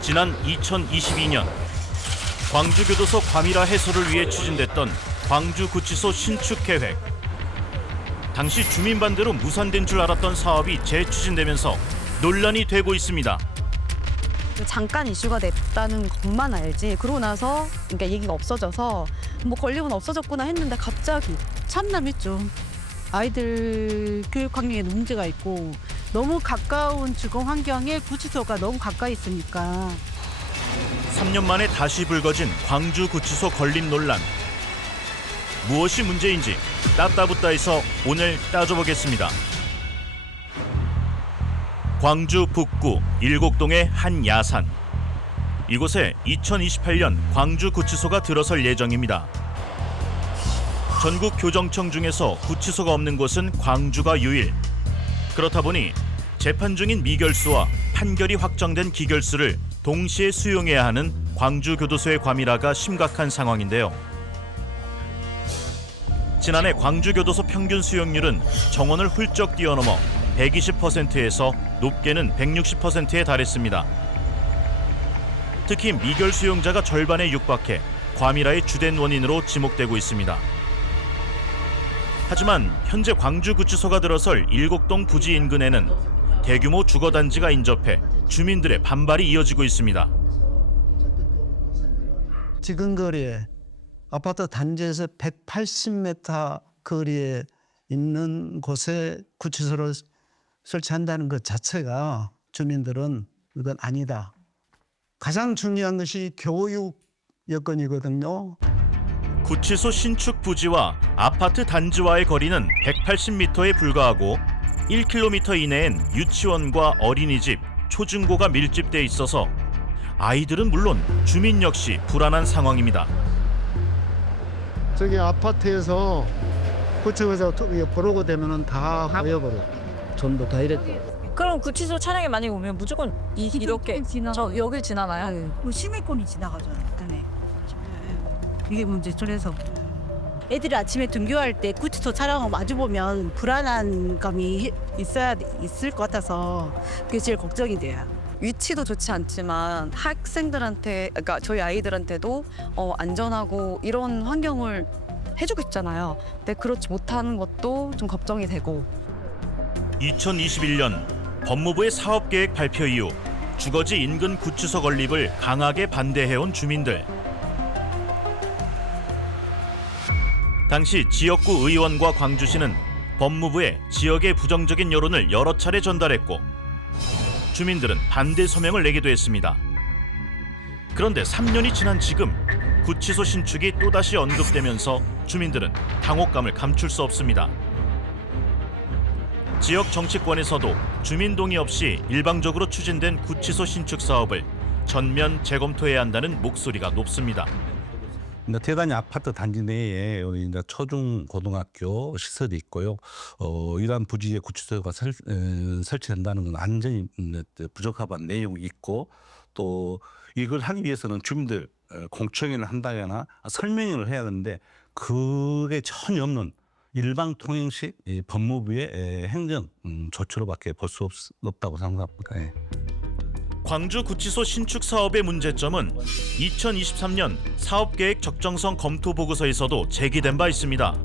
지난 2022년 광주교도소 과밀화 해소를 위해 추진됐던 광주구치소 신축 계획. 당시 주민 반대로 무산된 줄 알았던 사업이 재추진되면서 논란이 되고 있습니다. 잠깐 이슈가 됐다는 것만 알지 그러고 나서 그러니까 얘기가 없어져서 뭐 권리금 없어졌구나 했는데 갑자기 참남했죠. 아이들 교육 환경에 문제가 있고 너무 가까운 주거 환경에 구치소가 너무 가까이 있으니까 3년 만에 다시 불거진 광주 구치소 건립 논란. 무엇이 문제인지 따따붙다에서 오늘 따져보겠습니다. 광주 북구 일곡동의 한 야산. 이곳에 2028년 광주 구치소가 들어설 예정입니다. 전국 교정청 중에서 구치소가 없는 곳은 광주가 유일. 그렇다 보니 재판 중인 미결수와 판결이 확정된 기결수를 동시에 수용해야 하는 광주교도소의 과밀화가 심각한 상황인데요. 지난해 광주교도소 평균 수용률은 정원을 훌쩍 뛰어넘어 120%에서 높게는 160%에 달했습니다. 특히 미결 수용자가 절반에 육박해 과밀화의 주된 원인으로 지목되고 있습니다. 하지만 현재 광주구치소가 들어설 일곡동 부지 인근에는 대규모 주거단지가 인접해 주민들의 반발이 이어지고 있습니다. 지금 거리에 아파트 단지에서 180m 거리에 있는 곳에 구치소를 설치한다는 것 자체가 주민들은 이건 아니다. 가장 중요한 것이 교육 여건이거든요. 구치소 신축 부지와 아파트 단지와의 거리는 180m에 불과하고 1km 이내엔 유치원과 어린이집, 초중고가 밀집돼 있어서 아이들은 물론 주민 역시 불안한 상황입니다. 저기 아파트에서 구치소에서 보러고 되면은 다 하여버려. 전부 다 이랬다. 그럼 구치소 차량이 만약에 오면 무조건 이, 이렇게 지나 저 여길 지나나요? 그 시민권이 지나가잖아요. 때문에 이게 문제. 그래서 애들이 아침에 등교할 때 구치소 차량을 마주 보면 불안한 감이 있어야 있을 것 같아서 그게 제일 걱정이 돼요. 위치도 좋지 않지만 학생들한테 그러니까 저희 아이들한테도 어, 안전하고 이런 환경을 해주고 싶잖아요. 근데 그렇지 못하는 것도 좀 걱정이 되고 2021년 법무부의 사업계획 발표 이후 주거지 인근 구치소 건립을 강하게 반대해온 주민들. 당시 지역구 의원과 광주시는 법무부에 지역의 부정적인 여론을 여러 차례 전달했고 주민들은 반대 서명을 내기도 했습니다. 그런데 3년이 지난 지금 구치소 신축이 또다시 언급되면서 주민들은 당혹감을 감출 수 없습니다. 지역 정치권에서도 주민 동의 없이 일방적으로 추진된 구치소 신축 사업을 전면 재검토해야 한다는 목소리가 높습니다. 이제 대단히 아파트 단지 내에 이제 초중 고등학교 시설이 있고요. 어, 이러한 부지에 구치소가 설, 에, 설치된다는 건 완전히 음, 부적합한 내용이 있고 또 이걸 하기 위해서는 주민들 어, 공청회를 한다거나 설명을 해야 하는데 그게 전혀 없는 일방 통행식 이 법무부의 에, 행정 음, 조치로밖에 볼 수 없다고 생각합니다. 예. 광주 구치소 신축 사업의 문제점은 2023년 사업계획 적정성 검토 보고서에서도 제기된 바 있습니다.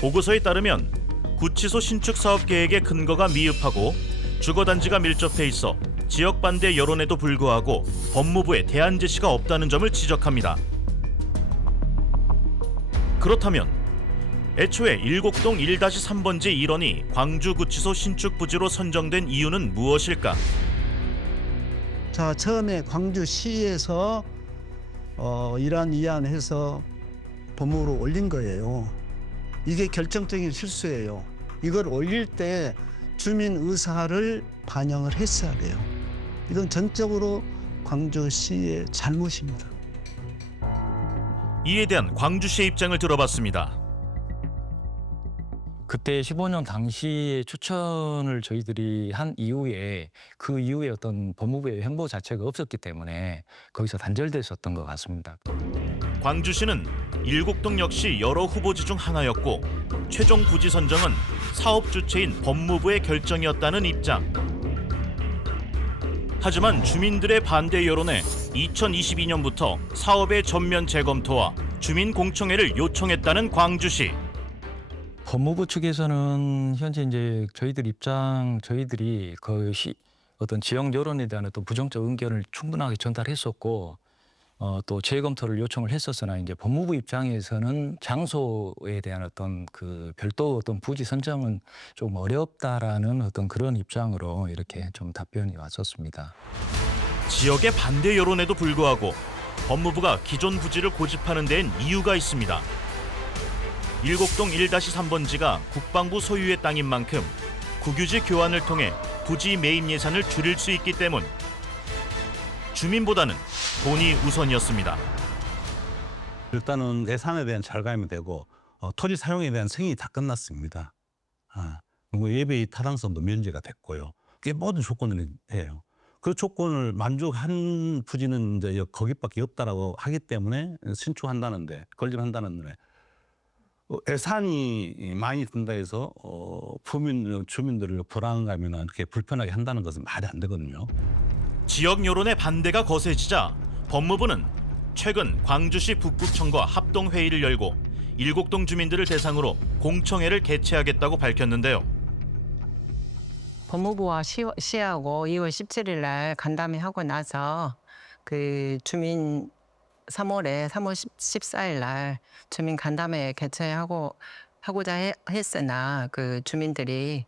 보고서에 따르면 구치소 신축 사업 계획의 근거가 미흡하고 주거단지가 밀접해 있어 지역 반대 여론에도 불구하고 법무부에 대안 제시가 없다는 점을 지적합니다. 그렇다면 애초에 일곡동 1-3번지 일원이 광주구치소 신축 부지로 선정된 이유는 무엇일까? 자 처음에 광주시에서 어, 이러한 이안해서 법무부로 올린 거예요. 이게 결정적인 실수예요. 이걸 올릴 때 주민 의사를 반영을 했어야 돼요. 이건 전적으로 광주시의 잘못입니다. 이에 대한 광주시의 입장을 들어봤습니다. 그때 15년 당시에 추천을 저희들이 한 이후에 그 이후에 어떤 법무부의 행보 자체가 없었기 때문에 거기서 단절됐었던 것 같습니다. 광주시는 일곡동 역시 여러 후보지 중 하나였고 최종 부지 선정은 사업 주체인 법무부의 결정이었다는 입장. 하지만 주민들의 반대 여론에 2022년부터 사업의 전면 재검토와 주민 공청회를 요청했다는 광주시. 법무부 측에서는 현재 이제 저희들 입장 저희들이 그 시, 어떤 지역 여론에 대한 어떤 부정적 의견을 충분하게 전달했었고 어, 또 재검토를 요청을 했었으나 이제 법무부 입장에서는 장소에 대한 어떤 그 별도 어떤 부지 선정은 좀 어렵다라는 어떤 그런 입장으로 이렇게 좀 답변이 왔었습니다. 지역의 반대 여론에도 불구하고 법무부가 기존 부지를 고집하는 데엔 이유가 있습니다. 일곡동 1-3번지가 국방부 소유의 땅인 만큼 국유지 교환을 통해 부지 매입 예산을 줄일 수 있기 때문 주민보다는 돈이 우선이었습니다. 일단은 예산에 대한 절감이 되고 어, 토지 사용에 대한 승인이 다 끝났습니다. 아, 그리고 예배의 타당성도 면제가 됐고요. 그게 모든 조건을 해요. 그 조건을 만족한 부지는 이제 거기밖에 없다라고 하기 때문에 신축한다는데 건립한다는데 어, 예산이 많이 든다 해서 어, 부민 주민들을 불안감이나 이렇게 불편하게 한다는 것은 말이 안 되거든요. 지역 여론의 반대가 거세지자 법무부는 최근 광주시 북구청과 합동 회의를 열고 일곡동 주민들을 대상으로 공청회를 개최하겠다고 밝혔는데요. 법무부와 시, 시하고 2월 17일 날 간담회 하고 나서 그 주민 3월에 3월 14일 날 주민 간담회 개최하고 하고자 해- 했으나 그 주민들이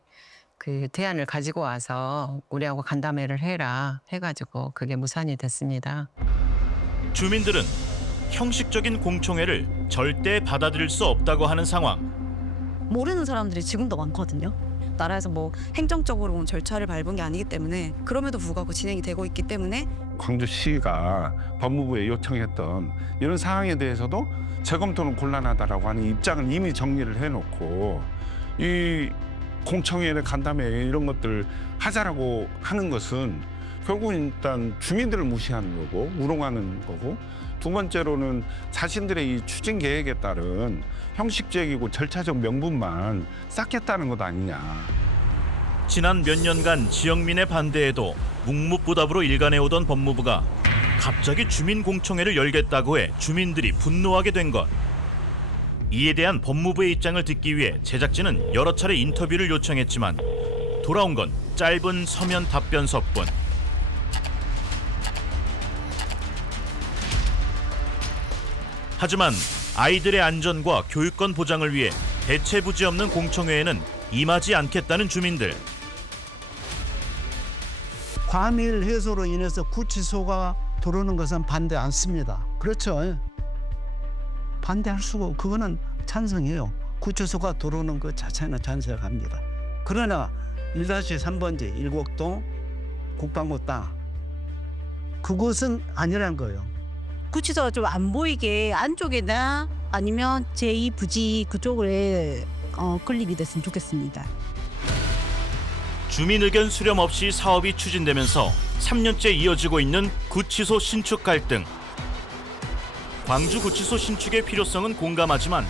그 대안을 가지고 와서 우리하고 간담회를 해라 해가지고 그게 무산이 됐습니다. 주민들은 형식적인 공청회를 절대 받아들일 수 없다고 하는 상황. 모르는 사람들이 지금도 많거든요. 나라에서 뭐 행정적으로 온 절차를 밟은 게 아니기 때문에 그럼에도 불구하고 진행이 되고 있기 때문에 광주시가 법무부에 요청했던 이런 사항에 대해서도 재검토는 곤란하다라고 하는 입장을 이미 정리를 해놓고 이 공청회를 간담회 이런 것들 하자라고 하는 것은 결국은 일단 주민들을 무시하는 거고 우롱하는 거고 두 번째로는 자신들의 이 추진 계획에 따른 형식적이고 절차적 명분만 쌓겠다는 것 아니냐. 지난 몇 년간 지역민의 반대에도 묵묵부답으로 일관해오던 법무부가 갑자기 주민 공청회를 열겠다고 해 주민들이 분노하게 된 것. 이에 대한 법무부의 입장을 듣기 위해 제작진은 여러 차례 인터뷰를 요청했지만 돌아온 건 짧은 서면 답변서뿐. 하지만 아이들의 안전과 교육권 보장을 위해 대체 부지 없는 공청회에는 임하지 않겠다는 주민들. 과밀 해소로 인해서 구치소가 들어오는 것은 반대 않습니다. 그렇죠. 반대할 없- 그거는 찬성해요. 구치소가 들어오는 것 자체는 찬성합니다. 그러나 1-3번지 일곡동 국방부 땅 그것은 아니란 거예요. 구치소가 좀 안 보이게 안쪽에나 아니면 제2 부지 그쪽에 어, 건립이 됐으면 좋겠습니다. 주민 의견 수렴 없이 사업이 추진되면서 3년째 이어지고 있는 구치소 신축 갈등. 광주 구치소 신축의 필요성은 공감하지만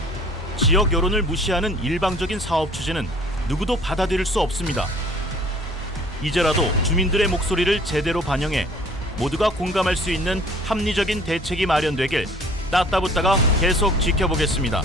지역 여론을 무시하는 일방적인 사업 추진은 누구도 받아들일 수 없습니다. 이제라도 주민들의 목소리를 제대로 반영해 모두가 공감할 수 있는 합리적인 대책이 마련되길 따따붙다가 계속 지켜보겠습니다.